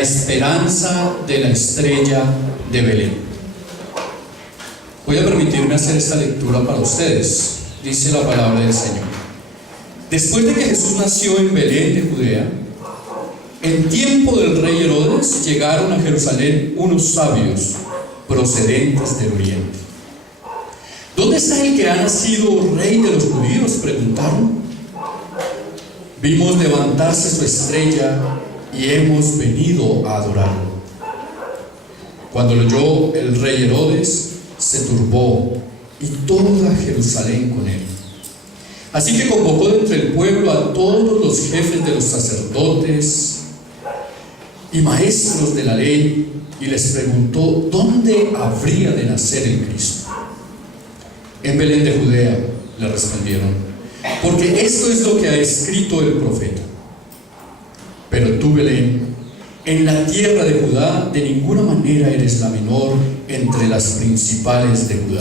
Esperanza de la estrella de Belén. Voy a permitirme hacer esta lectura para ustedes. Dice la palabra del Señor. Después de que Jesús nació en Belén de Judea, en tiempo del rey Herodes, llegaron a Jerusalén unos sabios procedentes del oriente. ¿Dónde está el que ha nacido rey de los judíos?, preguntaron. Vimos levantarse su estrella y hemos venido a adorarlo. Cuando lo oyó el rey Herodes, se turbó y toda Jerusalén con él. Así que convocó de entre el pueblo a todos los jefes de los sacerdotes y maestros de la ley y les preguntó dónde habría de nacer el Cristo. En Belén de Judea, le respondieron, porque esto es lo que ha escrito el profeta. Pero tú, Belén, en la tierra de Judá, de ninguna manera eres la menor entre las principales de Judá,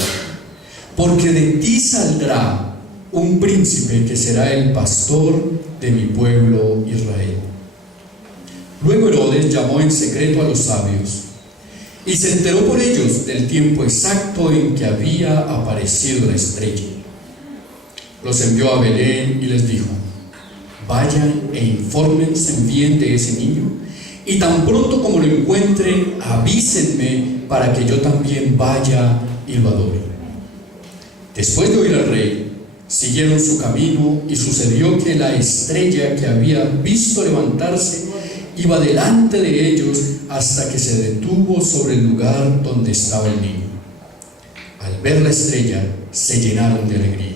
porque de ti saldrá un príncipe que será el pastor de mi pueblo Israel. Luego Herodes llamó en secreto a los sabios y se enteró por ellos del tiempo exacto en que había aparecido la estrella. Los envió a Belén y les dijo: vayan e infórmense bien de ese niño, y tan pronto como lo encuentren, avísenme para que yo también vaya y lo adore. Después de oír al rey, siguieron su camino, y sucedió que la estrella que había visto levantarse iba delante de ellos hasta que se detuvo sobre el lugar donde estaba el niño. Al ver la estrella, se llenaron de alegría.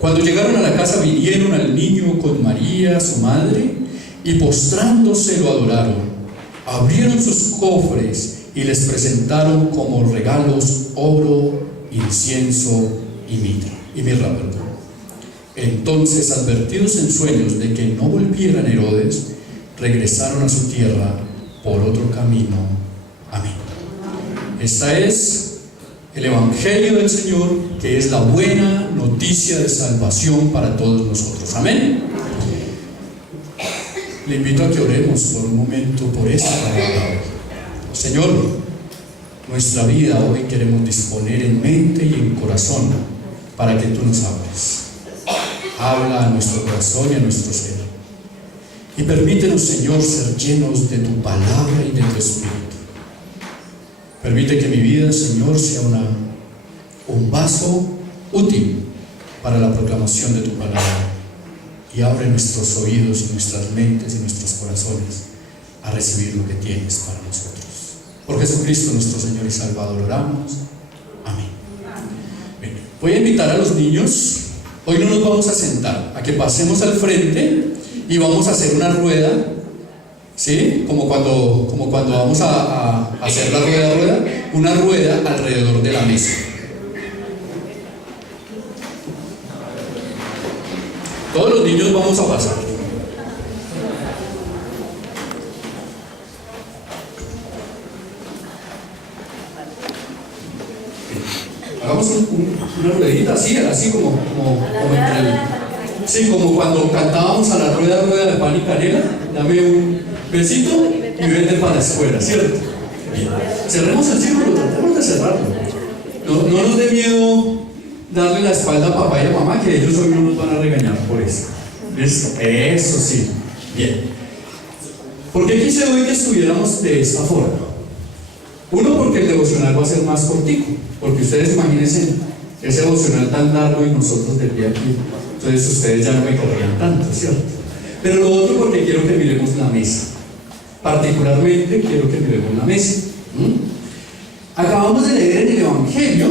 Cuando llegaron a la casa, vinieron al niño con María, su madre, y postrándose lo adoraron. Abrieron sus cofres y les presentaron como regalos oro, incienso y mirra. Entonces, advertidos en sueños de que no volvieran Herodes, regresaron a su tierra por otro camino. Amén. Esta es el Evangelio del Señor, que es la buena noticia de salvación para todos nosotros. Amén. Le invito a que oremos por un momento por esta palabra hoy. Señor, nuestra vida hoy queremos disponer en mente y en corazón para que tú nos hables. Habla a nuestro corazón y a nuestro ser. Y permítenos, Señor, ser llenos de tu palabra y de tu espíritu. Permite que mi vida, Señor, sea un vaso útil para la proclamación de tu palabra. Y abre nuestros oídos y nuestras mentes y nuestros corazones a recibir lo que tienes para nosotros. Por Jesucristo nuestro Señor y Salvador oramos. Amén. Bien, voy a invitar a los niños. Hoy no nos vamos a sentar, a que pasemos al frente y vamos a hacer una rueda, ¿sí? Como cuando vamos a hacer la rueda, una rueda alrededor de la mesa. Todos los niños vamos a pasar. Hagamos una ruedita así como entre el... Sí, como cuando cantábamos a la rueda de pan y canela. Dame un besito y vete para la escuela, ¿cierto? Bien. Cerremos el círculo, tratemos de cerrarlo. No nos dé miedo darle la espalda a papá y a mamá, que ellos hoy no nos van a regañar por eso. ¿Listo? Eso sí. Bien. ¿Por qué quise hoy que estuviéramos de esta forma? Uno, porque el devocional va a ser más cortico, porque ustedes imagínense ese devocional tan largo y nosotros de pie aquí. Entonces ustedes ya no me corrían tanto, ¿cierto? Pero lo otro, porque quiero que miremos la mesa. Particularmente quiero que miremos la mesa. Acabamos de leer en el Evangelio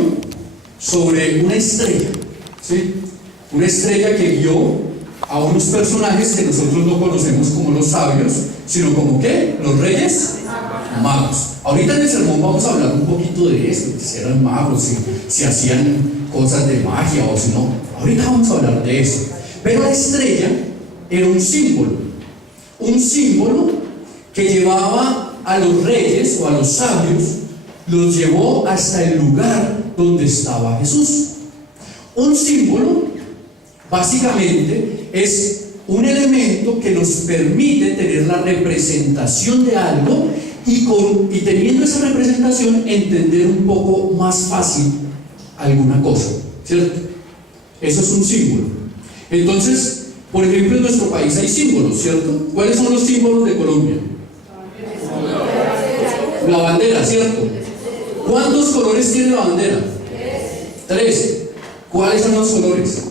sobre una estrella, ¿sí? Una estrella que guió a unos personajes que nosotros no conocemos como los sabios, sino como ¿qué? Los reyes magos. Ahorita en el sermón vamos a hablar un poquito de eso, si eran magos, si hacían cosas de magia o si no. Ahorita vamos a hablar de eso. Pero la estrella era un símbolo que llevaba a los reyes o a los sabios, los llevó hasta el lugar donde estaba Jesús. Un símbolo básicamente es un elemento que nos permite tener la representación de algo y teniendo esa representación entender un poco más fácil alguna cosa, ¿cierto? Eso es un símbolo. Entonces, por ejemplo, en nuestro país hay símbolos, ¿cierto? ¿Cuáles son los símbolos de Colombia? La bandera, ¿cierto? ¿Cuántos colores tiene la bandera? 3. ¿Cuáles son los colores?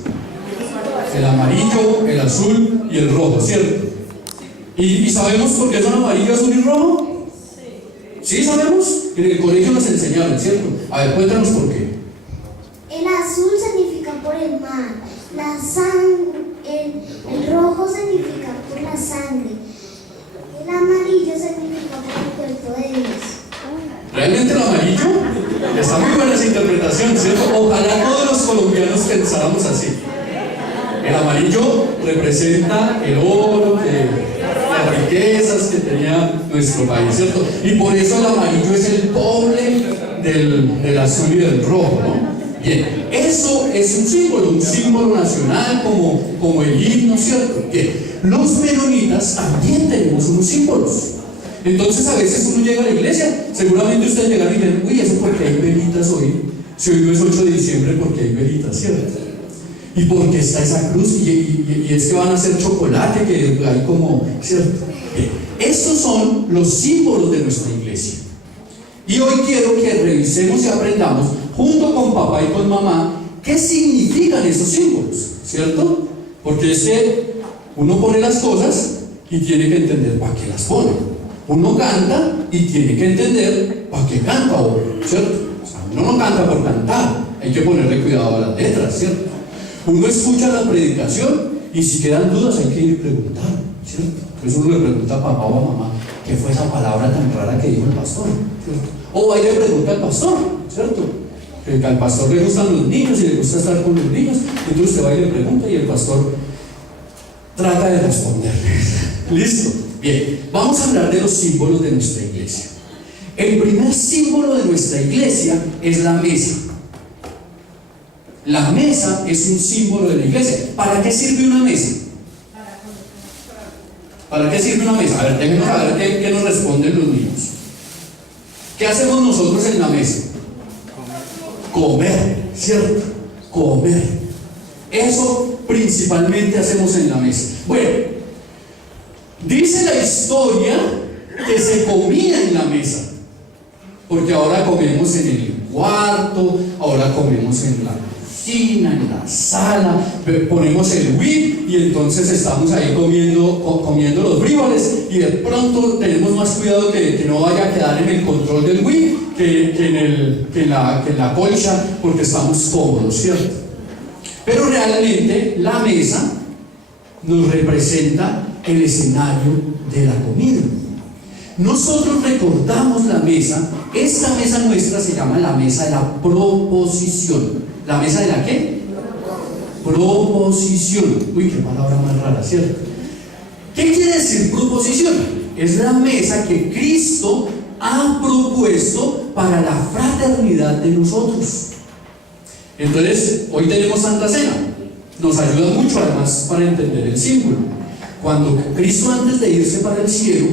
El amarillo, el azul y el rojo, ¿cierto? ¿Y sabemos por qué son amarillo, azul y rojo? ¿Sí sabemos? En el colegio nos enseñaron, ¿cierto? A ver, cuéntanos por qué. El azul significa por el mar, el rojo significa por la sangre, el amarillo significa por el cuerpo de Dios. ¿Realmente el amarillo? Está muy buena esa interpretación, ¿cierto? Ojalá todos los colombianos pensáramos así. El amarillo representa el oro, las riquezas que tenía nuestro país, ¿cierto? Y por eso el amarillo es el doble del azul y del rojo, ¿no? Bien, eso es un símbolo nacional como el himno, ¿cierto? Bien, los menonitas también tenemos unos símbolos. Entonces a veces uno llega a la iglesia, seguramente ustedes llegan y dicen, uy, ¿eso porque hay velitas hoy? Si hoy no es 8 de diciembre, porque hay velitas, ¿cierto? Y porque está esa cruz, y es que van a hacer chocolate, que hay como, ¿cierto? Bien, estos son los símbolos de nuestra iglesia. Y hoy quiero que revisemos y aprendamos, junto con papá y con mamá, qué significan esos símbolos, ¿cierto? Porque es que uno pone las cosas y tiene que entender para qué las pone. Uno canta y tiene que entender para qué canta, ¿cierto? O sea, uno no canta por cantar, hay que ponerle cuidado a las letras, ¿cierto? Uno escucha la predicación y si quedan dudas hay que ir a preguntar, ¿cierto? Entonces uno le pregunta a papá o a mamá, ¿qué fue esa palabra tan rara que dijo el pastor? ¿Cierto? O ahí le pregunta al pastor, ¿cierto? Que al pastor le gustan los niños y le gusta estar con los niños, entonces usted va y le pregunta y el pastor trata de responderle. ¿Listo? Bien, vamos a hablar de los símbolos de nuestra iglesia. El primer símbolo de nuestra iglesia es la mesa. La mesa es un símbolo de la iglesia. ¿Para qué sirve una mesa? ¿Para qué sirve una mesa? A ver, déjenos a ver qué nos responden los niños. ¿Qué hacemos nosotros en la mesa? Comer, ¿cierto? Comer. Eso principalmente hacemos en la mesa. Bueno, dice la historia que se comía en la mesa, porque ahora comemos en el cuarto, ahora comemos en la cocina, en la sala, ponemos el Wii y entonces estamos ahí comiendo los frijoles y de pronto tenemos más cuidado que no vaya a quedar en el control del Wii que en la colcha, porque estamos cómodos, ¿cierto? Pero realmente la mesa nos representa el escenario de la comida. Nosotros recordamos la mesa. Esta mesa nuestra se llama la mesa de la proposición. ¿La mesa de la qué? Proposición. Uy, qué palabra más rara, ¿cierto? ¿Qué quiere decir proposición? Es la mesa que Cristo ha propuesto para la fraternidad de nosotros. Entonces, hoy tenemos Santa Cena. Nos ayuda mucho además para entender el símbolo. Cuando Cristo, antes de irse para el cielo,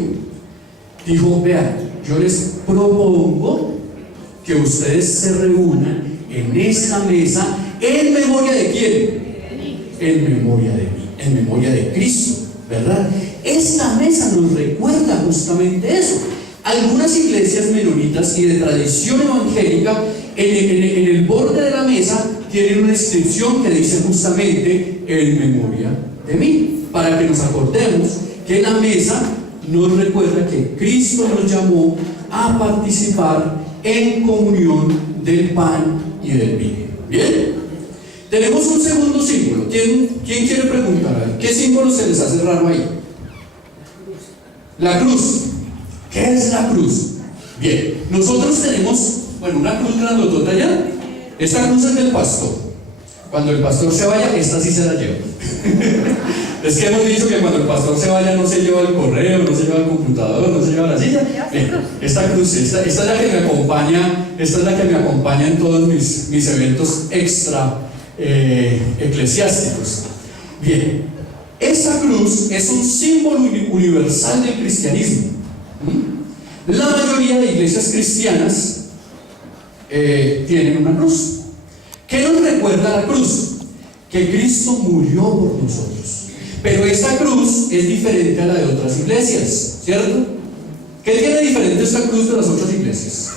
dijo, vean, yo les propongo que ustedes se reúnan en esta mesa, ¿en memoria de quién? En memoria de mí, en memoria de Cristo, ¿verdad? Esta mesa nos recuerda justamente eso. Algunas iglesias menonitas y de tradición evangélica, en el borde de la mesa, tienen una inscripción que dice justamente, en memoria de mí, para que nos acordemos que la mesa nos recuerda que Cristo nos llamó a participar en comunión del pan y del vino. ¿Bien? Tenemos un segundo símbolo. ¿Quién quiere preguntar? ¿Qué símbolo se les hace raro ahí? La cruz. ¿Qué es la cruz? Bien, nosotros tenemos, una cruz grandotota allá. Esta cruz es del pastor. Cuando el pastor se vaya, esta sí se la lleva. Es que hemos dicho que cuando el pastor se vaya no se lleva el correo, no se lleva el computador, no se lleva la silla. Bien, esta cruz, esta es la que me acompaña en todos mis eventos extra eclesiásticos. Bien, Esa cruz es un símbolo universal del cristianismo. La mayoría de iglesias cristianas tienen una cruz. ¿Qué nos recuerda la cruz? Que Cristo murió por nosotros. Pero esta cruz es diferente a la de otras iglesias, ¿cierto? ¿Qué tiene diferente esta cruz de las otras iglesias?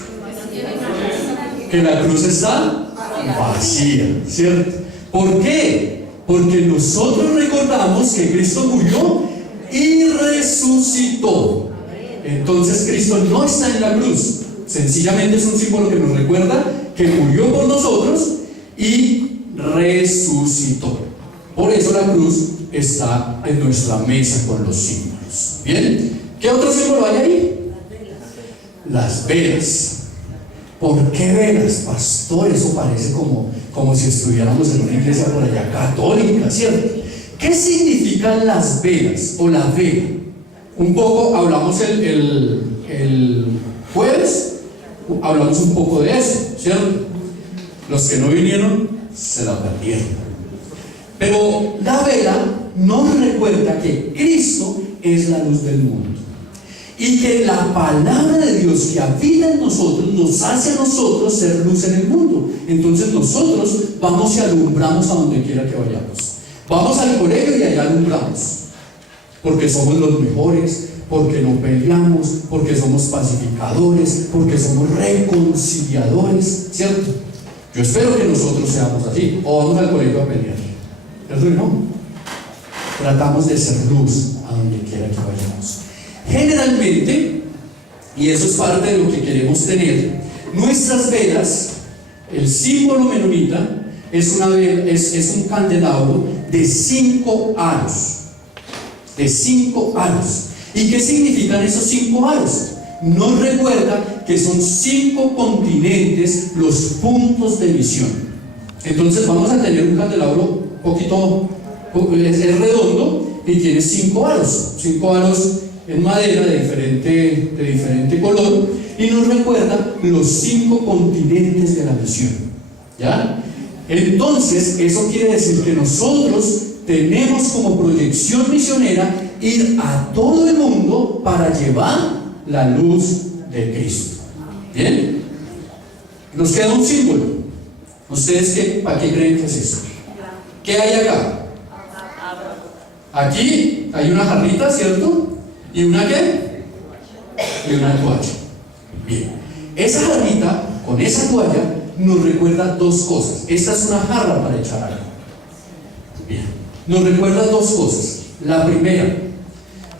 Que la cruz está vacía, ¿cierto? ¿Por qué? Porque nosotros recordamos que Cristo murió y resucitó. Entonces Cristo no está en la cruz. Sencillamente es un símbolo que nos recuerda que murió por nosotros y resucitó. Por eso la cruz está en nuestra mesa con los símbolos. ¿Bien? ¿Qué otro símbolo hay ahí? Las velas. ¿Por qué velas, pastor? Eso parece como si estuviéramos en una iglesia por allá católica, ¿cierto? ¿Qué significan las velas o la vela? Un poco hablamos el jueves, hablamos un poco de eso, ¿cierto? Los que no vinieron se la perdieron. Pero la vela nos recuerda que Cristo es la luz del mundo y que la palabra de Dios que habita en nosotros nos hace a nosotros ser luz en el mundo. Entonces nosotros vamos y alumbramos a donde quiera que vayamos. Vamos al colegio y allá alumbramos, porque somos los mejores, porque no peleamos, porque somos pacificadores, porque somos reconciliadores, ¿cierto? Yo espero que nosotros seamos así. O vamos al colegio a pelear, ¿cierto? No, tratamos de ser luz a donde quiera que vayamos. Generalmente, y eso es parte de lo que queremos tener, nuestras velas, el símbolo menonita es un candelabro de 5 aros. De 5 aros. ¿Y qué significan esos 5 aros? Nos recuerda que son 5 continentes los puntos de visión. Entonces vamos a tener un candelabro es redondo y tiene 5 aros. 5 aros en madera de diferente color, y nos recuerda los 5 continentes de la misión. ¿Ya? Entonces, eso quiere decir que nosotros tenemos como proyección misionera ir a todo el mundo para llevar la luz de Cristo. ¿Bien? Nos queda un símbolo. ¿Ustedes para qué creen que es eso? ¿Qué hay acá? Aquí hay una jarrita, ¿cierto? ¿Y una qué? Y una toalla. Bien. Esa jarrita con esa toalla nos recuerda 2 cosas. Esta es una jarra para echar agua. Bien. Nos recuerda 2 cosas. La primera,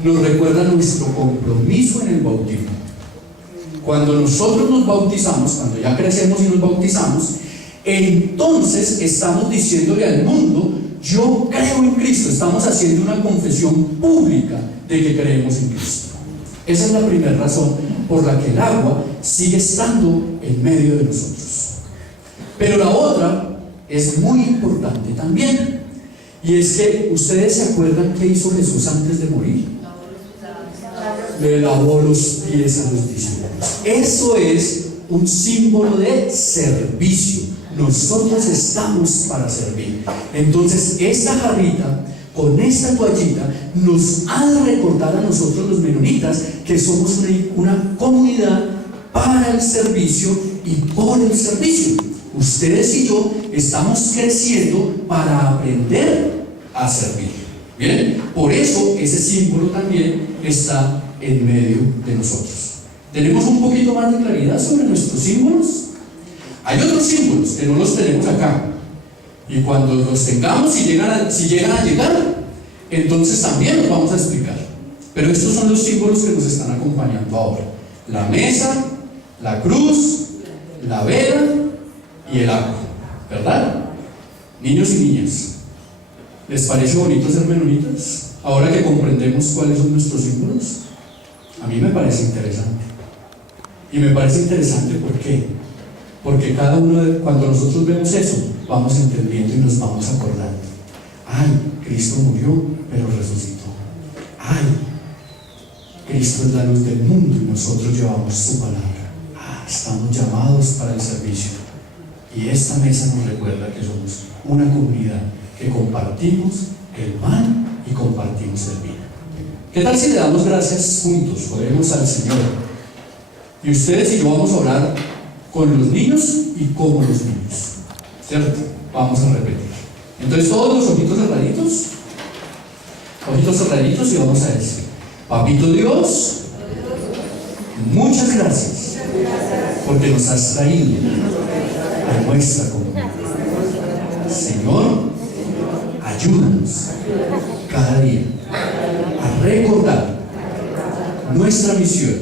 nos recuerda nuestro compromiso en el bautismo. Cuando nosotros nos bautizamos, cuando ya crecemos y nos bautizamos, entonces estamos diciéndole al mundo: yo creo en Cristo. Estamos haciendo una confesión pública de que creemos en Cristo. Esa es la primera razón por la que el agua sigue estando en medio de nosotros. Pero la otra es muy importante también, y es que ustedes se acuerdan qué hizo Jesús antes de morir. Le lavó los pies a los discípulos. Eso es un símbolo de servicio. Nosotros estamos para servir. Entonces esta jarrita con esta toallita nos ha de recordar a nosotros los menonitas que somos una comunidad para el servicio y por el servicio. Ustedes y yo estamos creciendo para aprender a servir. ¿Bien? Por eso ese símbolo también está en medio de nosotros. ¿Tenemos un poquito más de claridad sobre nuestros símbolos? Hay otros símbolos que no los tenemos acá, y cuando los tengamos, si llegan a llegar, entonces también los vamos a explicar. Pero estos son los símbolos que nos están acompañando ahora: la mesa, la cruz, la vela y el agua. ¿Verdad? Niños y niñas, ¿les parece bonito ser menonitas? Ahora que comprendemos cuáles son nuestros símbolos, a mí me parece interesante. Y me parece interesante ¿por qué? Porque cada uno, cuando nosotros vemos eso, vamos entendiendo y nos vamos acordando: ay, Cristo murió, pero resucitó. Ay, Cristo es la luz del mundo y nosotros llevamos su palabra. Estamos llamados para el servicio. Y esta mesa nos recuerda que somos una comunidad que compartimos el pan y compartimos el vino. ¿Qué tal si le damos gracias juntos? Oremos al Señor. Y ustedes y yo vamos a orar con los niños y como los niños. ¿Cierto? Vamos a repetir. Entonces todos los ojitos cerraditos y vamos a decir: Papito Dios, muchas gracias porque nos has traído a nuestra comunidad. Señor, ayúdanos cada día a recordar nuestra misión,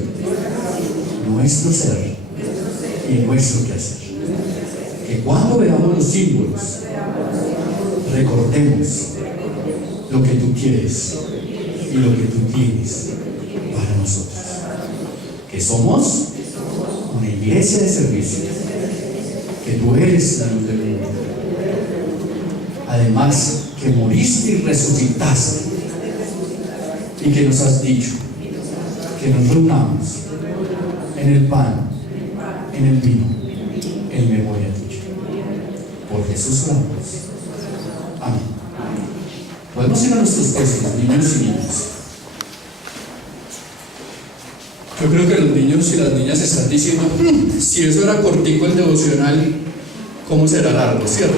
nuestro ser y nuestro quehacer. Que cuando veamos los símbolos, recordemos lo que tú quieres y lo que tú tienes para nosotros. Que somos una iglesia de servicio, que tú eres la luz del mundo. Además, que moriste y resucitaste, y que nos has dicho que nos reunamos en el pan, en el vino, en memoria tuya. Por Jesús oramos. Amén. Podemos ir a nuestros puestos, niños y niñas. Yo creo que los niños y las niñas están diciendo: si eso era cortico el devocional, ¿cómo será largo, cierto?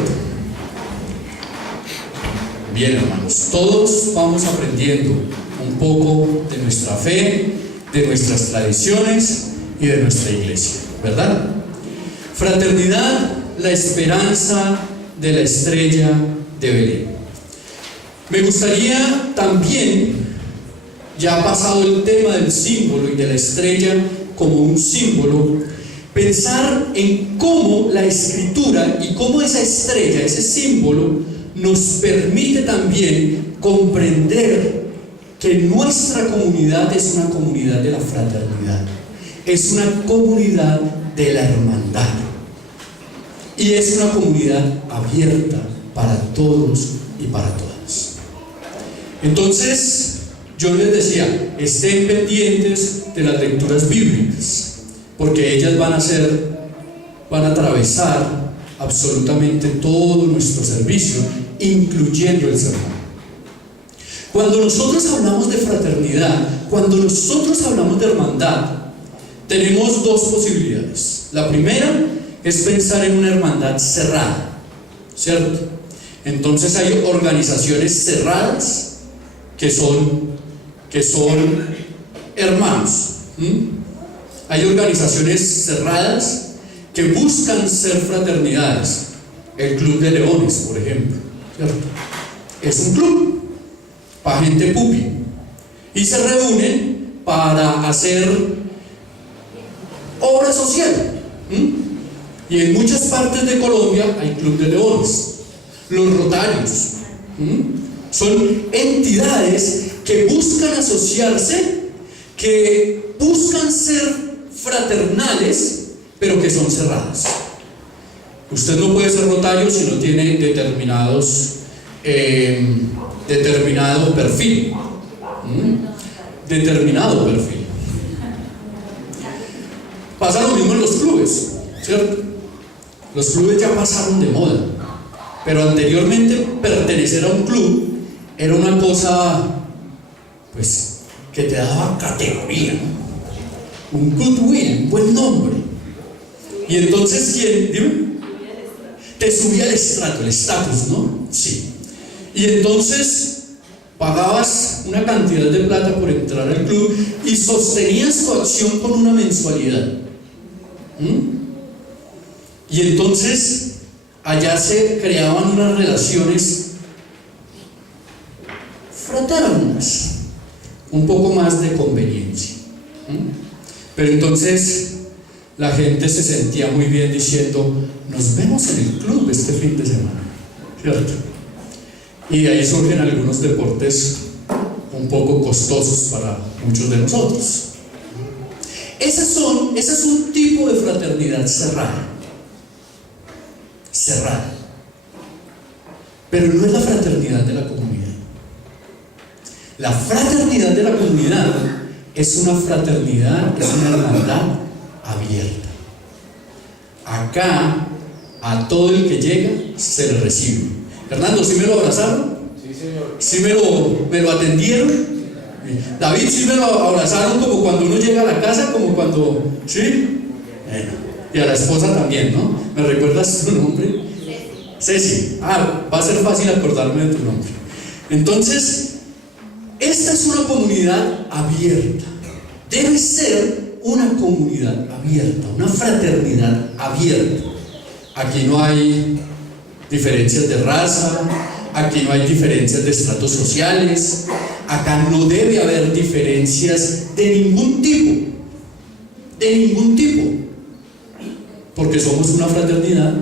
Bien, hermanos, todos vamos aprendiendo un poco de nuestra fe, de nuestras tradiciones y de nuestra iglesia, ¿verdad? Fraternidad, la esperanza de la estrella de Belén. Me gustaría también, ya pasado el tema del símbolo y de la estrella como un símbolo, pensar en cómo la escritura y cómo esa estrella, ese símbolo, nos permite también comprender que nuestra comunidad es una comunidad de la fraternidad, es una comunidad de la hermandad y es una comunidad abierta para todos y para todas. Entonces, yo les decía, estén pendientes de las lecturas bíblicas, porque ellas van a atravesar absolutamente todo nuestro servicio, incluyendo el sermón. Cuando nosotros hablamos de fraternidad, cuando nosotros hablamos de hermandad, tenemos dos posibilidades. La primera es pensar en una hermandad cerrada, ¿cierto? Entonces hay organizaciones cerradas que son hermanos. Hay organizaciones cerradas que buscan ser fraternidades. El Club de Leones, por ejemplo, ¿cierto? Es un club para gente pupi y se reúnen para hacer obra social. Y en muchas partes de Colombia hay Club de Leones. Los Rotarios son entidades que buscan asociarse, que buscan ser fraternales, pero que son cerradas. Usted no puede ser rotario si no tiene determinado perfil. Determinado perfil. Pasa lo mismo en los clubes, ¿cierto? Los clubes ya pasaron de moda, pero anteriormente pertenecer a un club era una cosa, pues, que te daba categoría, ¿no? Un goodwill, un buen nombre. Y entonces, ¿quién? Dime. Te subía el estrato, el estatus, ¿no? Sí. Y entonces pagabas una cantidad de plata por entrar al club y sostenías tu acción con una mensualidad. Y entonces allá se creaban unas relaciones fraternas, un poco más de conveniencia. Pero entonces la gente se sentía muy bien diciendo: nos vemos en el club este fin de semana, ¿cierto? Y de ahí surgen algunos deportes un poco costosos para muchos de nosotros. Ese es un tipo de fraternidad cerrada. Pero no es la fraternidad de la comunidad. La fraternidad de la comunidad es una fraternidad, es una hermandad abierta. Acá a todo el que llega se le recibe. Fernando, ¿sí me lo abrazaron? Sí. ¿Sí me lo atendieron? David, ¿sí me lo abrazaron como cuando uno llega a la casa? Como cuando, ¿sí? Y a la esposa también, ¿no? ¿Me recuerdas tu nombre? Ceci. Va a ser fácil acordarme de tu nombre. Entonces, esta es una comunidad abierta. Debe ser una comunidad abierta, una fraternidad abierta. Aquí no hay diferencias de raza, aquí no hay diferencias de estratos sociales, acá no debe haber diferencias de ningún tipo, porque somos una fraternidad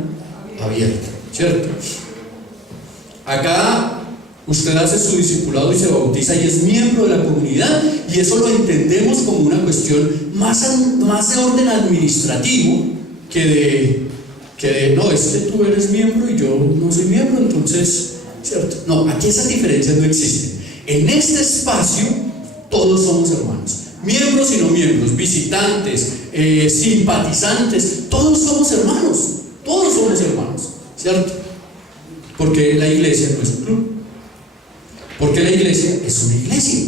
abierta, ¿cierto? Acá usted hace su discipulado y se bautiza y es miembro de la comunidad, y eso lo entendemos como una cuestión más de orden administrativo que de no, tú eres miembro y yo no soy miembro, entonces, ¿cierto? No, aquí esas diferencias no existen. En este espacio todos somos hermanos, miembros y no miembros, visitantes, simpatizantes, todos somos hermanos, ¿cierto? Porque la iglesia no es un club, porque la iglesia es una iglesia,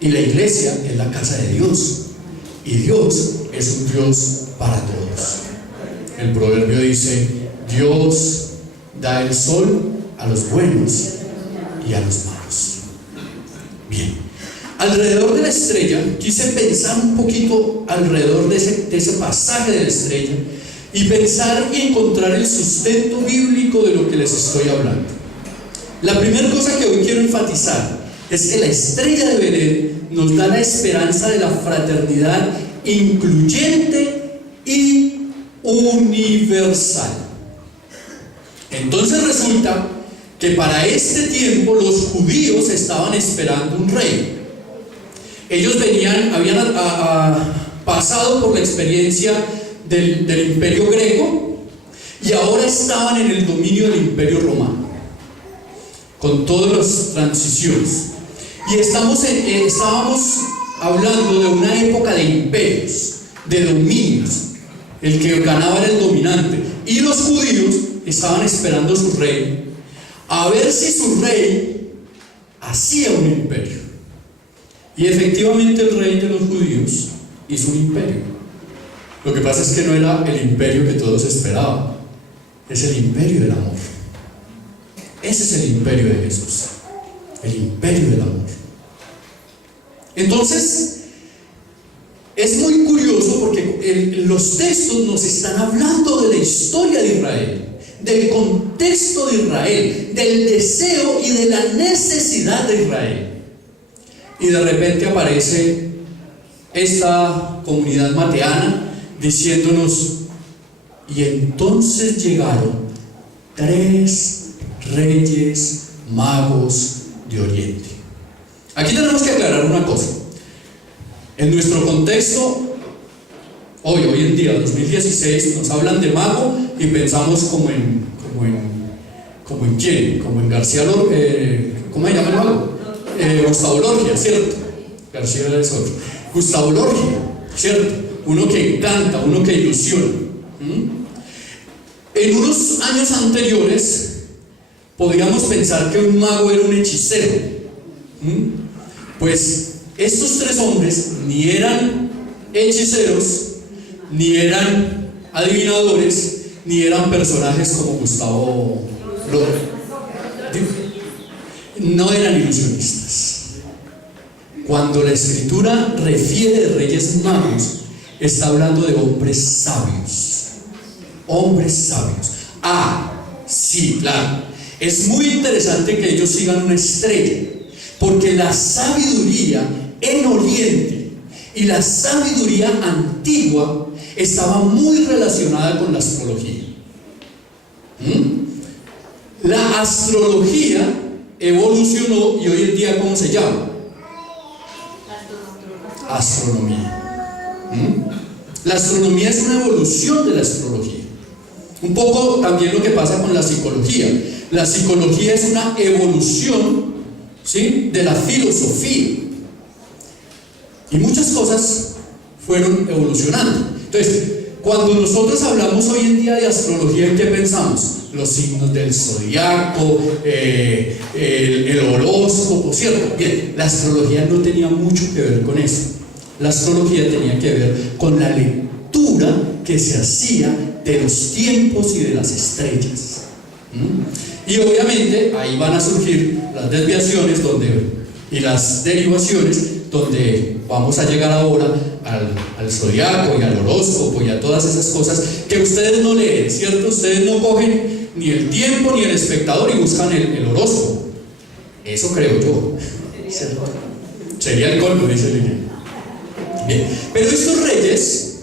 y la iglesia es la casa de Dios, y Dios es un Dios para todos. El proverbio dice: Dios da el sol a los buenos y a los malos. Bien, alrededor de la estrella, quise pensar un poquito alrededor de ese pasaje de la estrella y pensar y encontrar el sustento bíblico de lo que les estoy hablando. La primera cosa que hoy quiero enfatizar es que la estrella de Belén nos da la esperanza de la fraternidad incluyente y universal. Entonces resulta que para este tiempo los judíos estaban esperando un rey. Ellos habían pasado por la experiencia del imperio greco y ahora estaban en el dominio del imperio romano, con todas las transiciones. Y estábamos hablando de una época de imperios, de dominios. El que ganaba era el dominante, y los judíos estaban esperando su rey, a ver si su rey hacía un imperio. Y efectivamente el rey de los judíos hizo un imperio. Lo que pasa es que no era el imperio que todos esperaban, es el imperio del amor. Ese es el imperio de Jesús, el imperio del amor. Entonces, es muy curioso porque los textos nos están hablando de la historia de Israel, del contexto de Israel, del deseo y de la necesidad de Israel. Y de repente aparece esta comunidad mateana diciéndonos: y entonces llegaron 3 reyes magos de Oriente. Aquí tenemos que aclarar una cosa. En nuestro contexto, hoy en día, 2016, nos hablan de mago y pensamos como en quién, como en García Lorca, ¿cómo se llama el mago? Gustavo Lorgia, ¿cierto? García es otro. Gustavo Lorgia, ¿cierto? Uno que encanta, uno que ilusiona. En unos años anteriores podríamos pensar que un mago era un hechicero. Pues estos 3 hombres ni eran hechiceros, ni eran adivinadores, ni eran personajes como Gustavo Lorca. No eran ilusionistas. Cuando la escritura refiere de reyes magos, está hablando de hombres sabios. Hombres sabios. Sí, claro. Es muy interesante que ellos sigan una estrella, porque la sabiduría en Oriente y la sabiduría antigua estaba muy relacionada con la astrología. La astrología evolucionó y hoy en día, ¿cómo se llama? Astronomía. La astronomía es una evolución de la astrología. Un poco también lo que pasa con la psicología. La psicología es una evolución, ¿sí?, de la filosofía. Y muchas cosas fueron evolucionando. Entonces, Cuando nosotros hablamos hoy en día de astrología, ¿en qué pensamos? Los signos del zodiaco, el horóscopo, ¿cierto? Bien, la astrología no tenía mucho que ver con eso. La astrología tenía que ver con la lectura que se hacía de los tiempos y de las estrellas. Y obviamente ahí van a surgir las desviaciones y las derivaciones, donde vamos a llegar ahora al zodiaco y al horóscopo y a todas esas cosas que ustedes no leen, ¿cierto? Ustedes no cogen ni el tiempo ni el espectador y buscan el horóscopo. Eso creo yo, ¿cierto? Sería el colmo, dice Lilian. Bien, pero estos reyes,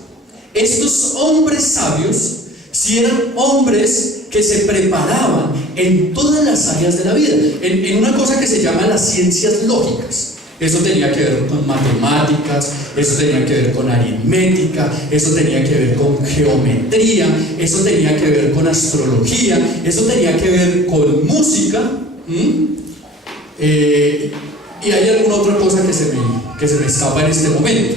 estos hombres sabios, si eran hombres que se preparaban en todas las áreas de la vida, en una cosa que se llama las ciencias lógicas. Eso tenía que ver con matemáticas, eso tenía que ver con aritmética, eso tenía que ver con geometría, eso tenía que ver con astrología, eso tenía que ver con música. Y hay alguna otra cosa que se me escapa en este momento.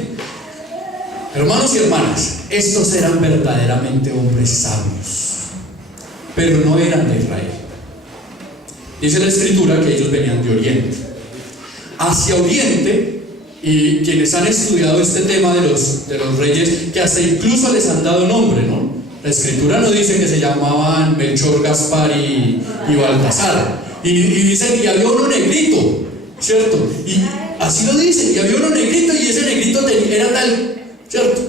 Hermanos y hermanas, estos eran verdaderamente hombres sabios, pero no eran de Israel. Dice la Escritura que ellos venían de Oriente. Hacia Oriente, y quienes han estudiado este tema de los reyes, que hasta incluso les han dado nombre, ¿no? La Escritura no dice que se llamaban Melchor, Gaspar y Baltasar. Y dicen, y había uno negrito, ¿cierto? Y así lo dicen, y había uno negrito, y ese negrito era tal, ¿cierto?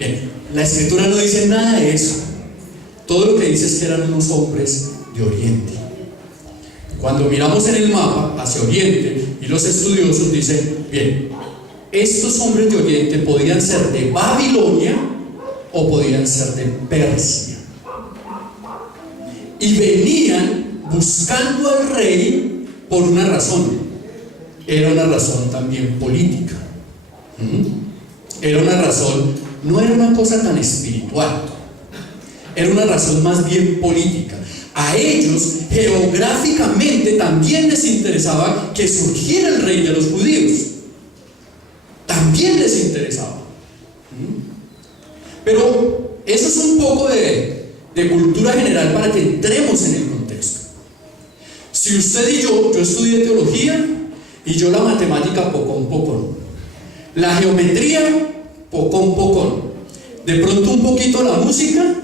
Bien, la Escritura no dice nada de eso. Todo lo que dice es que eran unos hombres de Oriente. Cuando miramos en el mapa hacia Oriente, y los estudiosos dicen, bien, estos hombres de Oriente podían ser de Babilonia o podían ser de Persia, y venían buscando al rey por una razón. Era una razón también política. Era una razón, no era una cosa tan espiritual, era una razón más bien política. A ellos geográficamente también les interesaba que surgiera el rey de los judíos. También les interesaba. Pero eso es un poco de cultura general para que entremos en el contexto. Si usted y yo estudié teología, y yo la matemática poco. La geometría poco. De pronto un poquito la música,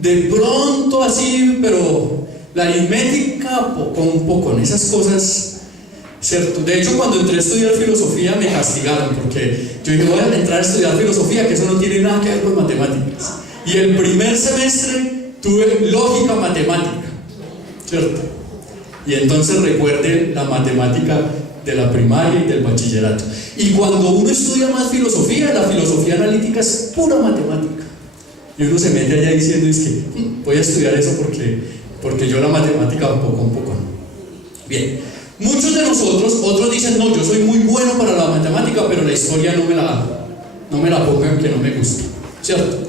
de pronto así, pero la aritmética poco. Esas cosas, ¿cierto? De hecho, cuando entré a estudiar filosofía me castigaron, porque yo dije, voy a entrar a estudiar filosofía, que eso no tiene nada que ver con matemáticas. Y el primer semestre tuve lógica matemática, ¿cierto? Y entonces recuerden la matemática de la primaria y del bachillerato. Y cuando uno estudia más filosofía, la filosofía analítica es pura matemática. Y uno se mete allá diciendo, es que voy a estudiar eso porque yo la matemática poco. Bien, muchos de nosotros, otros dicen, no, yo soy muy bueno para la matemática, pero la historia no me la pongan, que no me gusta, ¿cierto?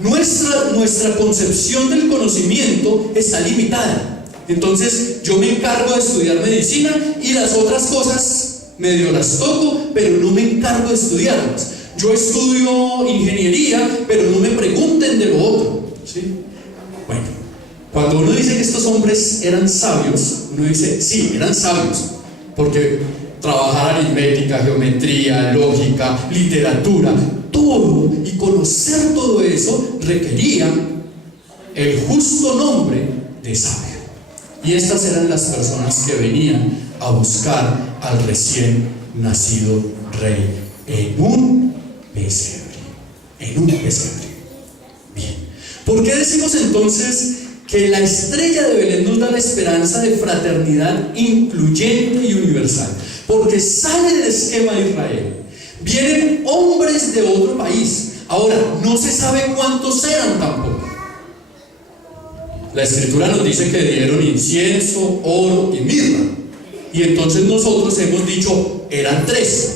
Nuestra concepción del conocimiento está limitada. Entonces yo me encargo de estudiar medicina y las otras cosas medio las toco, pero no me encargo de estudiarlas. Yo estudio ingeniería, pero no me pregunten de lo otro, ¿sí? Bueno, cuando uno dice que estos hombres eran sabios, uno dice, sí, eran sabios, porque trabajar aritmética, geometría, lógica, literatura, todo, y conocer todo eso requería el justo nombre de sabio. Y estas eran las personas que venían a buscar al recién nacido rey en un pesebre. Bien, ¿por qué decimos entonces que la estrella de Belén nos da la esperanza de fraternidad incluyente y universal? Porque sale del esquema de Israel, vienen hombres de otro país. Ahora, no se sabe cuántos eran tampoco. La Escritura nos dice que dieron incienso, oro y mirra. Y entonces nosotros hemos dicho, eran 3.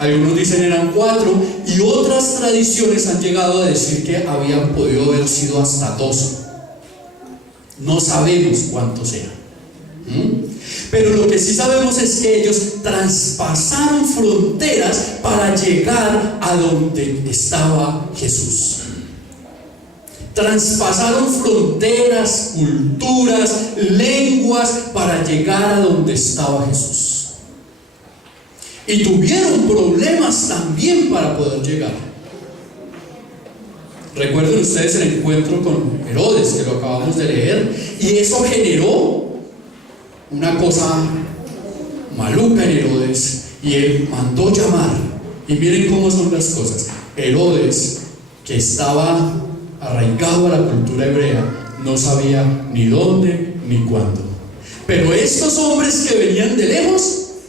Algunos dicen eran 4. Y otras tradiciones han llegado a decir que habían podido haber sido hasta 12. No sabemos cuántos eran. Pero lo que sí sabemos es que ellos traspasaron fronteras para llegar a donde estaba Jesús. Traspasaron fronteras, culturas, lenguas para llegar a donde estaba Jesús. Y tuvieron problemas también para poder llegar. Recuerden ustedes el encuentro con Herodes, que lo acabamos de leer, y eso generó una cosa maluca en Herodes, y él mandó llamar. Y miren cómo son las cosas. Herodes, que estaba arraigado a la cultura hebrea, no sabía ni dónde ni cuándo. Pero estos hombres que venían de lejos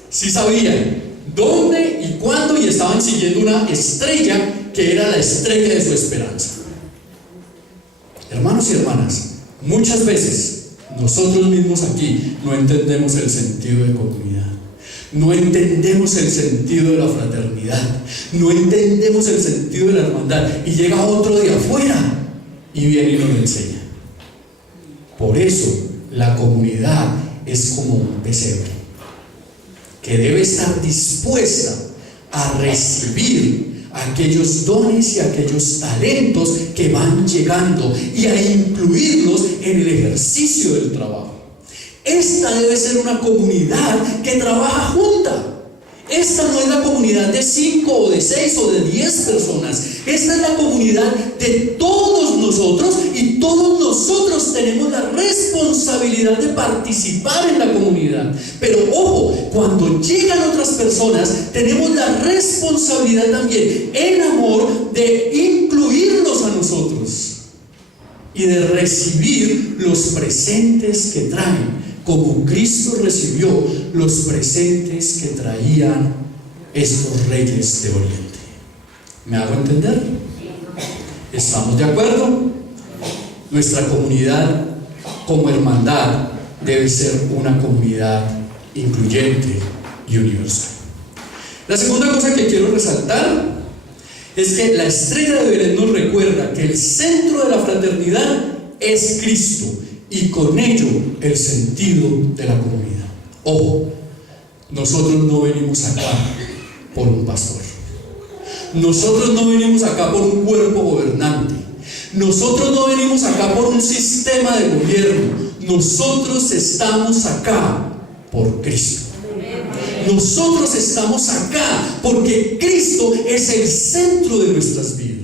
sí sabían dónde y cuándo, y estaban siguiendo una estrella que era la estrella de su esperanza. Hermanos y hermanas, muchas veces nosotros mismos aquí no entendemos el sentido de comunidad, no entendemos el sentido de la fraternidad, no entendemos el sentido de la hermandad, y llega otro de afuera y viene y nos lo enseña. Por eso la comunidad es como un pesebre que debe estar dispuesta a recibir aquellos dones y aquellos talentos que van llegando y a incluirlos en el ejercicio del trabajo. Esta debe ser una comunidad que trabaja junta. Esta no es la comunidad de 5 o de 6 o de 10 personas. Esta es la comunidad de todos nosotros, y todos nosotros tenemos la responsabilidad de participar en la comunidad. Pero ojo, cuando llegan otras personas, tenemos la responsabilidad también, en amor, de incluirlos a nosotros y de recibir los presentes que traen, como Cristo recibió los presentes que traían estos reyes de Oriente. ¿Me hago entender? ¿Estamos de acuerdo? Nuestra comunidad como hermandad debe ser una comunidad incluyente y universal. La segunda cosa que quiero resaltar es que la estrella de Belén nos recuerda que el centro de la fraternidad es Cristo, y con ello el sentido de la comunidad. Ojo, nosotros no venimos acá por un pastor. Nosotros no venimos acá por un cuerpo gobernante. Nosotros no venimos acá por un sistema de gobierno. Nosotros estamos acá por Cristo. Nosotros estamos acá porque Cristo es el centro de nuestras vidas.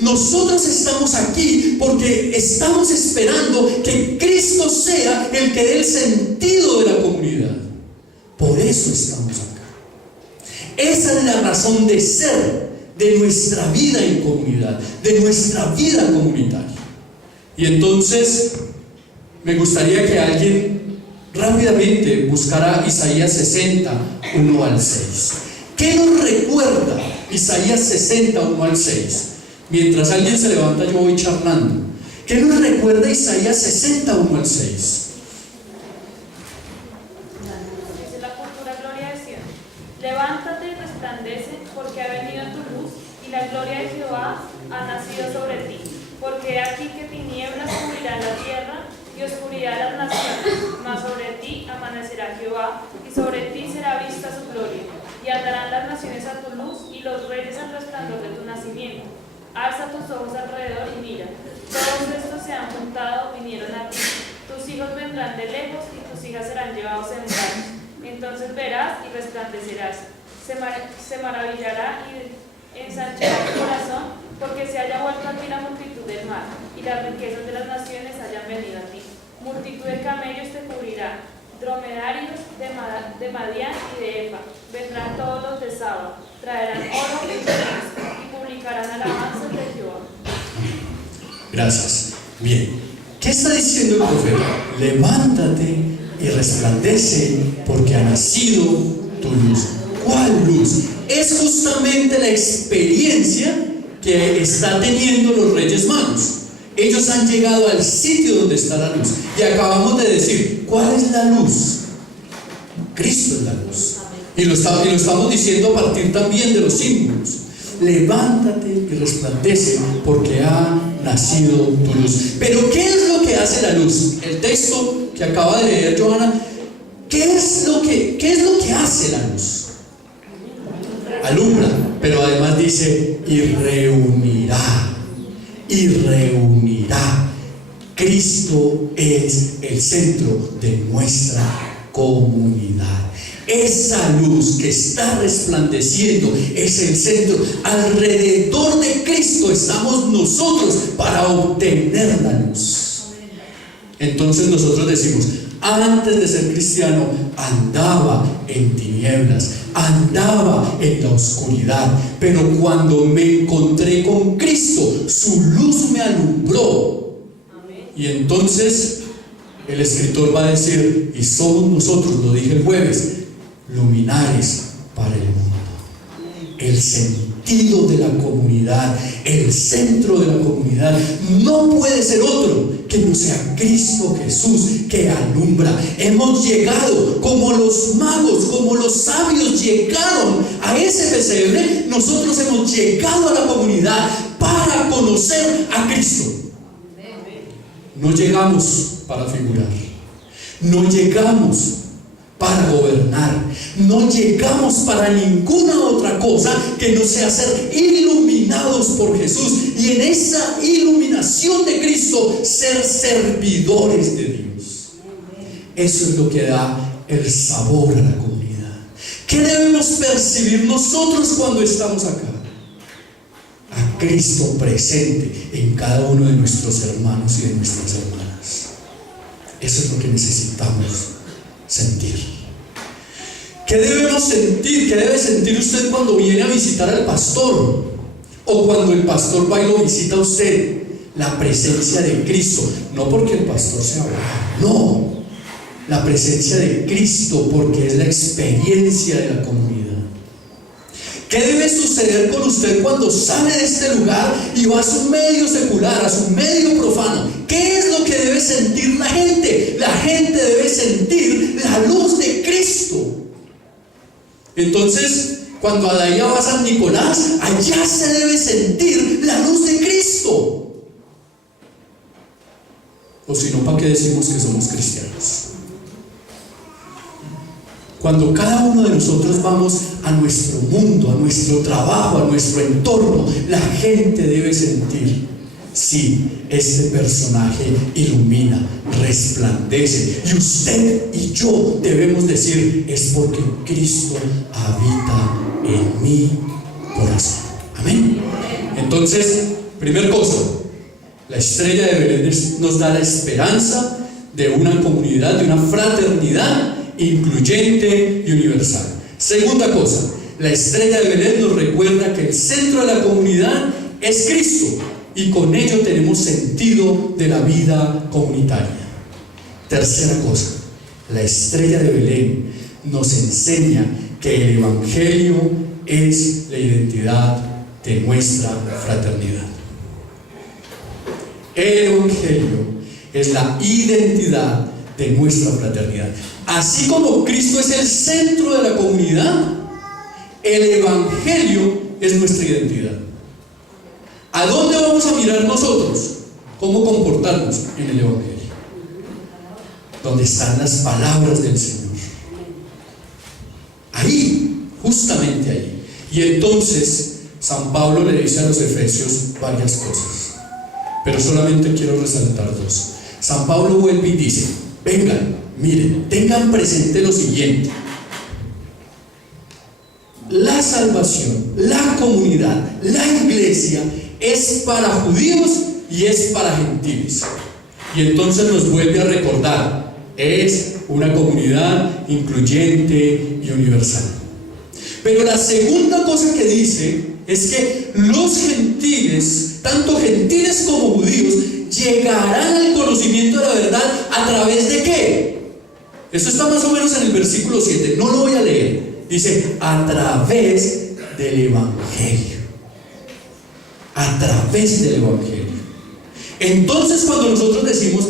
Nosotros estamos aquí porque estamos esperando que Cristo sea el que dé el sentido de la comunidad. Por eso estamos acá. Esa es la razón de ser de nuestra vida en comunidad, de nuestra vida comunitaria. Y entonces me gustaría que alguien rápidamente buscara Isaías 60, 1 al 6. ¿Qué nos recuerda Isaías 60, 1 al 6? Mientras alguien se levanta, yo voy charlando. ¿Qué nos recuerda Isaías 60, 1 al 6? Dice la cultura gloria de Sion: levántate y resplandece, porque ha venido tu luz, y la gloria de Jehová ha nacido sobre ti. Porque aquí que tinieblas cubrirán la tierra y oscuridad las naciones, mas sobre ti amanecerá Jehová, y sobre ti será vista su gloria. Y andarán las naciones a tu luz, y los reyes al resplandor de tu nacimiento. Alza tus ojos alrededor y mira, todos estos se han juntado, vinieron a ti. Tus hijos vendrán de lejos y tus hijas serán llevados en brazos. Entonces verás y resplandecerás. Se maravillará y ensanchará tu corazón, porque se haya vuelto a ti la multitud del mar, y las riquezas de las naciones hayan venido a ti. Multitud de camellos te cubrirá, dromedarios de Madián y de Efa. Vendrán todos los de Saba, traerán oro y joyas, y publicarán alabanzas de Jehová. Gracias. Bien, ¿qué está diciendo el profeta? Levántate y resplandece, porque ha nacido tu luz. ¿Cuál luz? Es justamente la experiencia que están teniendo los reyes magos. Ellos han llegado al sitio donde está la luz, y acabamos de decir, ¿cuál es la luz? Cristo es la luz. Y lo estamos diciendo a partir también de los símbolos. Levántate y resplandece, porque ha nacido tu luz. Pero ¿qué es lo que hace la luz? El texto que acaba de leer Johanna ¿qué es lo que hace la luz? Alumbra, pero además dice, y reunirá. Cristo es el centro de nuestra comunidad. Esa luz que está resplandeciendo es el centro. Alrededor de Cristo estamos nosotros para obtener la luz. Entonces nosotros decimos, antes de ser cristiano andaba en tinieblas, andaba en la oscuridad, pero cuando me encontré con Cristo, su luz me alumbró. Y entonces el escritor va a decir, y somos nosotros, lo dije el jueves, luminares para el mundo. El sentido de la comunidad, el centro de la comunidad no puede ser otro que no sea Cristo Jesús, que alumbra. Hemos llegado como los magos, como los sabios llegaron a ese pesebre. Nosotros hemos llegado a la comunidad para conocer a Cristo. No llegamos para figurar, no llegamos para gobernar, no llegamos para ninguna otra cosa que no sea ser iluminados por Jesús, y en esa iluminación de Cristo ser servidores de Dios. Eso es lo que da el sabor a la comunidad. ¿Qué debemos percibir nosotros cuando estamos acá? A Cristo presente en cada uno de nuestros hermanos y de nuestras hermanas. Eso es lo que necesitamos sentir. ¿Qué debemos sentir? ¿Qué debe sentir usted cuando viene a visitar al pastor? O cuando el pastor va y lo visita a usted. La presencia de Cristo. No porque el pastor sea bravo, no. La presencia de Cristo, porque es la experiencia de la comunidad. ¿Qué debe suceder con usted cuando sale de este lugar y va a su medio secular, a su medio profano? ¿Qué es lo que debe sentir la gente? La gente debe sentir la luz de Cristo. Entonces, cuando allá va a San Nicolás, allá se debe sentir la luz de Cristo. O si no, ¿para qué decimos que somos cristianos? Cuando cada uno de nosotros vamos a nuestro mundo, a nuestro trabajo, a nuestro entorno, la gente debe sentir, sí, este personaje ilumina, resplandece, y usted y yo debemos decir, es porque Cristo habita en mi corazón. Amén. Entonces, primer cosa, la estrella de Belén nos da la esperanza de una comunidad, de una fraternidad incluyente y universal. Segunda cosa, la estrella de Belén nos recuerda que el centro de la comunidad es Cristo, y con ello tenemos sentido de la vida comunitaria. Tercera cosa, la estrella de Belén nos enseña que el Evangelio es la identidad de nuestra fraternidad. El Evangelio es la identidad de nuestra fraternidad. Así como Cristo es el centro de la comunidad, el Evangelio es nuestra identidad. ¿A dónde vamos a mirar nosotros? ¿Cómo comportarnos en el Evangelio? Donde están las palabras del Señor. Ahí, justamente ahí. Y entonces San Pablo le dice a los efesios varias cosas, pero solamente quiero resaltar dos. San Pablo vuelve y dice, vengan, miren, tengan presente lo siguiente: la salvación, la comunidad, la iglesia es para judíos y es para gentiles. Y entonces nos vuelve a recordar, es una comunidad incluyente y universal. Pero la segunda cosa que dice es que los gentiles, tanto gentiles como judíos, llegarán al conocimiento de la verdad ¿a través de qué? Esto está más o menos en el versículo 7, no lo voy a leer. Dice, a través del Evangelio. A través del Evangelio. Entonces, cuando nosotros decimos,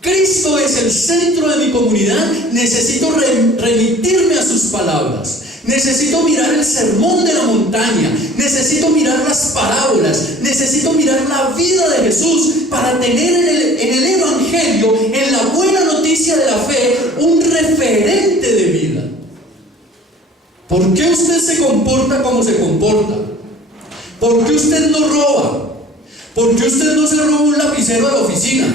Cristo es el centro de mi comunidad, necesito remitirme a sus palabras. Necesito mirar el sermón de la montaña, necesito mirar las parábolas, necesito mirar la vida de Jesús para tener en el Evangelio, en la buena noticia de la fe, un referente ¿Por qué usted se comporta como se comporta? ¿Por qué usted no roba? ¿Por qué usted no se roba un lapicero de la oficina?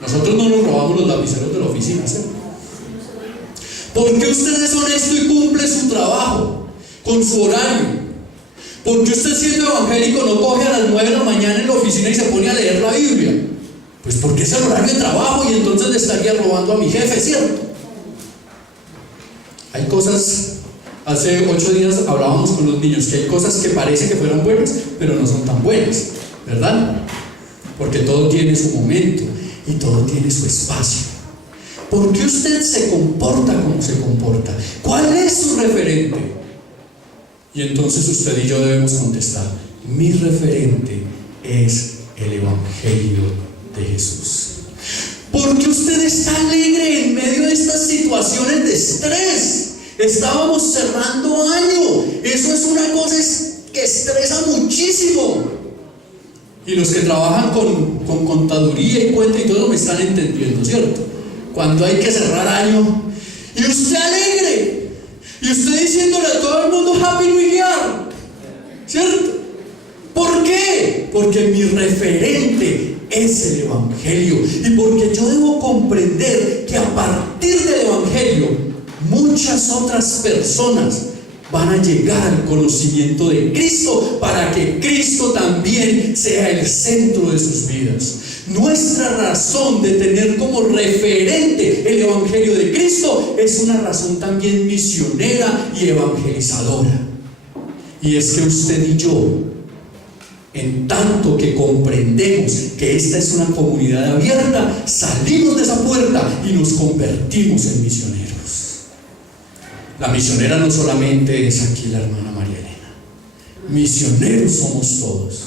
Nosotros no nos robamos los lapiceros de la oficina, ¿cierto? ¿Por qué usted es honesto y cumple su trabajo con su horario? ¿Por qué usted, siendo evangélico, no coge a las 9 de la mañana en la oficina y se pone a leer la Biblia? Pues porque es el horario de trabajo y entonces le estaría robando a mi jefe, ¿cierto? Hay cosas, hace 8 días hablábamos con los niños, que hay cosas que parece que fueron buenas, pero no son tan buenas, ¿verdad? Porque todo tiene su momento y todo tiene su espacio. ¿Por qué usted se comporta como se comporta? ¿Cuál es su referente? Y entonces usted y yo debemos contestar: mi referente es el Evangelio de Jesús. ¿Por qué usted está alegre en medio de estas situaciones de estrés? Estábamos cerrando año. Eso es una cosa que estresa muchísimo. Y los que trabajan con contaduría y cuenta y todo me están entendiendo, ¿cierto? Cuando hay que cerrar año y usted alegre, y usted diciéndole a todo el mundo Happy New Year, ¿cierto? ¿Por qué? Porque mi referente es el Evangelio, y porque yo debo comprender que a partir del Evangelio muchas otras personas van a llegar al conocimiento de Cristo, para que Cristo también sea el centro de sus vidas. Nuestra razón de tener como referente el Evangelio de Cristo es una razón también misionera y evangelizadora. Y es que usted y yo, en tanto que comprendemos que esta es una comunidad abierta, salimos de esa puerta y nos convertimos en misioneros. La misionera no solamente es aquí la hermana María Elena. Misioneros somos todos.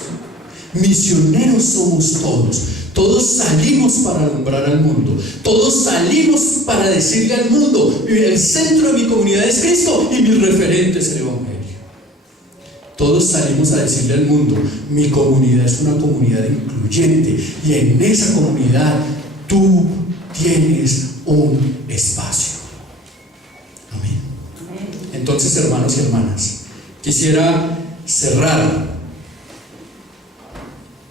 Misioneros somos todos. Todos salimos para alumbrar al mundo. Todos salimos para decirle al mundo: el centro de mi comunidad es Cristo y mi referente es el Evangelio. Todos salimos a decirle al mundo: mi comunidad es una comunidad incluyente, y en esa comunidad tú tienes un espacio. Amén. Entonces, hermanos y hermanas, quisiera cerrar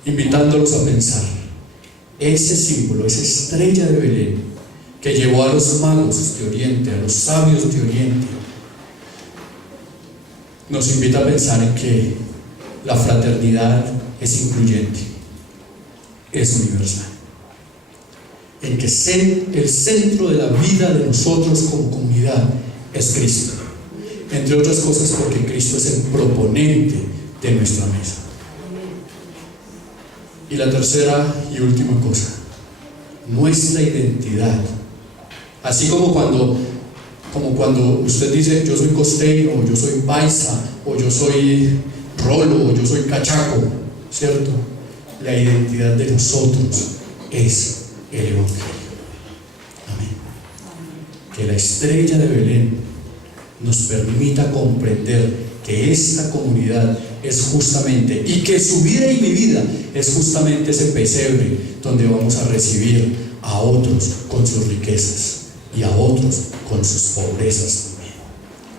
invitándolos a pensar: ese símbolo, esa estrella de Belén que llevó a los magos de Oriente, a los sabios de Oriente, nos invita a pensar en que la fraternidad es incluyente, es universal, en que el centro de la vida de nosotros como comunidad es Cristo, entre otras cosas porque Cristo es el proponente de nuestra mesa. Y la tercera y última cosa: nuestra identidad. Así como cuando usted dice: yo soy costeño, o yo soy paisa, o yo soy rolo, o yo soy cachaco, ¿cierto? La identidad de nosotros es el Evangelio. Amén. Que la estrella de Belén nos permita comprender que esta comunidad es justamente, y que su vida y mi vida es justamente ese pesebre donde vamos a recibir a otros con sus riquezas y a otros con sus pobrezas también.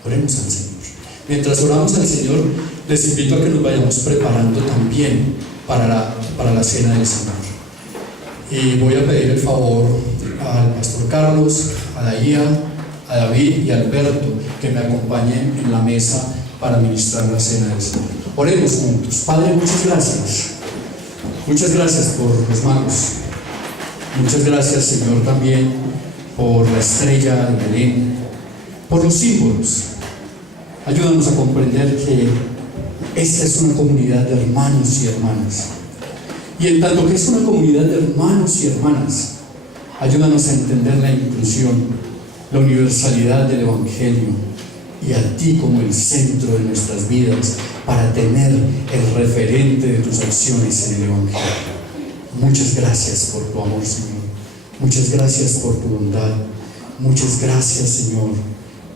Oremos al Señor. Mientras oramos al Señor, les invito a que nos vayamos preparando también para la cena del Señor. Y voy a pedir el favor al pastor Carlos, a Daía, a David y a Alberto que me acompañen en la mesa para ministrar la cena del Señor. Oremos juntos. Padre, muchas gracias. Muchas gracias por los magos. Muchas gracias, Señor, también por la estrella de Belén, por los símbolos. Ayúdanos a comprender que esta es una comunidad de hermanos y hermanas. Y en tanto que es una comunidad de hermanos y hermanas, ayúdanos a entender la inclusión, la universalidad del Evangelio, y a ti como el centro de nuestras vidas, para tener el referente de tus acciones en el Evangelio. Muchas gracias por tu amor, Señor. Muchas gracias por tu bondad. Muchas gracias, Señor,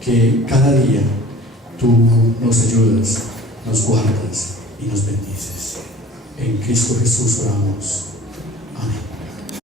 que cada día tú nos ayudas, nos guardas y nos bendices. En Cristo Jesús oramos. Amén.